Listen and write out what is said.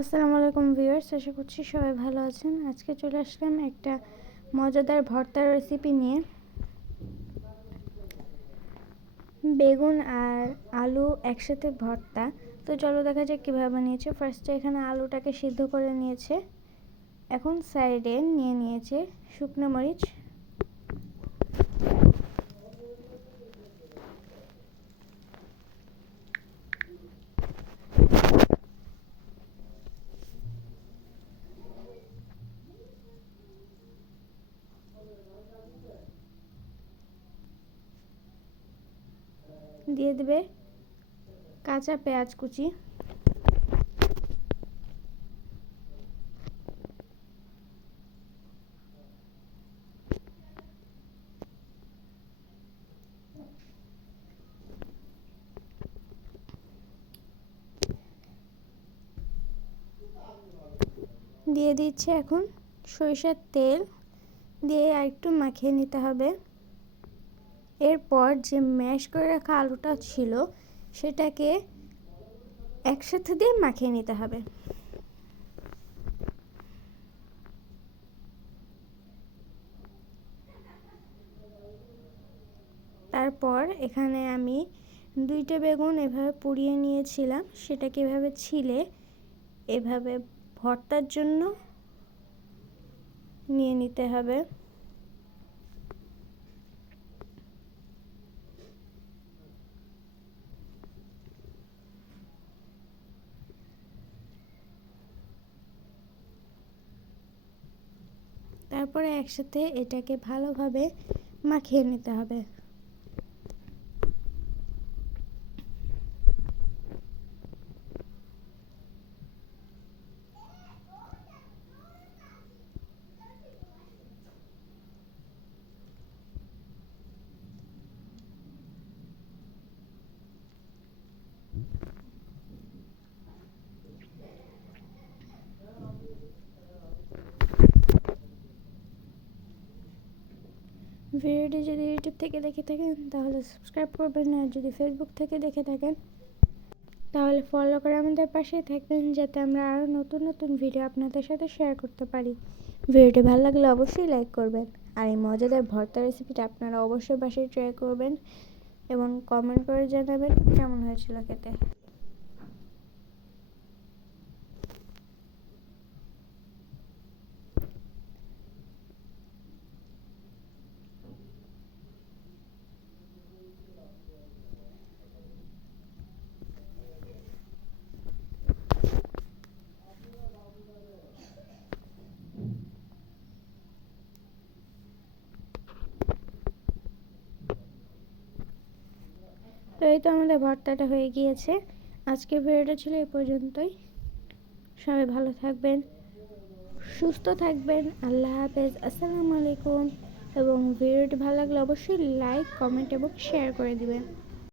আসসালামু আলাইকুম ভিউয়ার্স, আশা করছি সবাই ভালো আছেন। আজকে চলে আসলাম একটা মজাদার ভর্তার রেসিপি নিয়ে। বেগুন আর আলু একসাথে ভর্তা। তো চলো দেখা যাক কীভাবে বানিয়েছে। ফার্স্টে এখানে আলুটাকে সিদ্ধ করে নিয়েছে। এখন সাইডে নিয়ে নিয়েছে শুকনো মরিচ। দিয়ে দেবে কাঁচা পেঁয়াজ কুচি। দিয়ে দিচ্ছে এখন সরিষার তেল। দিয়ে আর একটু মাখিয়ে নিতে হবে। এরপর যে ম্যাশ করে রাখা আলুটা ছিল, সেটাকে একসাথে দিয়ে মাখিয়ে নিতে হবে। তারপর এখানে আমি দুইটা বেগুন এভাবে পুড়িয়ে নিয়েছিলাম, সেটাকে এভাবে ছিলে, এভাবে ভর্তার জন্য নিয়ে নিতে হবে। তারপরে একসাথে এটাকে ভালোভাবে মাখিয়ে নিতে হবে। ভিডিওটি যদি ইউটিউব থেকে দেখে থাকেন, তাহলে সাবস্ক্রাইব করবেন। আর যদি ফেসবুক থেকে দেখে থাকেন, তাহলে ফলো করে আমাদের পাশেই থাকবেন, যাতে আমরা আরও নতুন নতুন ভিডিও আপনাদের সাথে শেয়ার করতে পারি। ভিডিওটি ভালো লাগলে অবশ্যই লাইক করবেন। আর এই মজাদার ভর্তা রেসিপিটা আপনারা অবশ্যই বাসায় ট্রাই করবেন এবং কমেন্ট করে জানাবেন কেমন হয়েছিল খেতে। তো এই তো আমাদের ভর্তাটা হয়ে গিয়েছে। আজকের ভিডিওটা ছিল এই পর্যন্তই। সবাই ভালো থাকবেন, সুস্থ থাকবেন, আল্লাহ হাফেজ, আসসালামু আলাইকুম। এবং ভিডিওটি ভালো লাগলে অবশ্যই লাইক, কমেন্ট এবং শেয়ার করে দিবেন।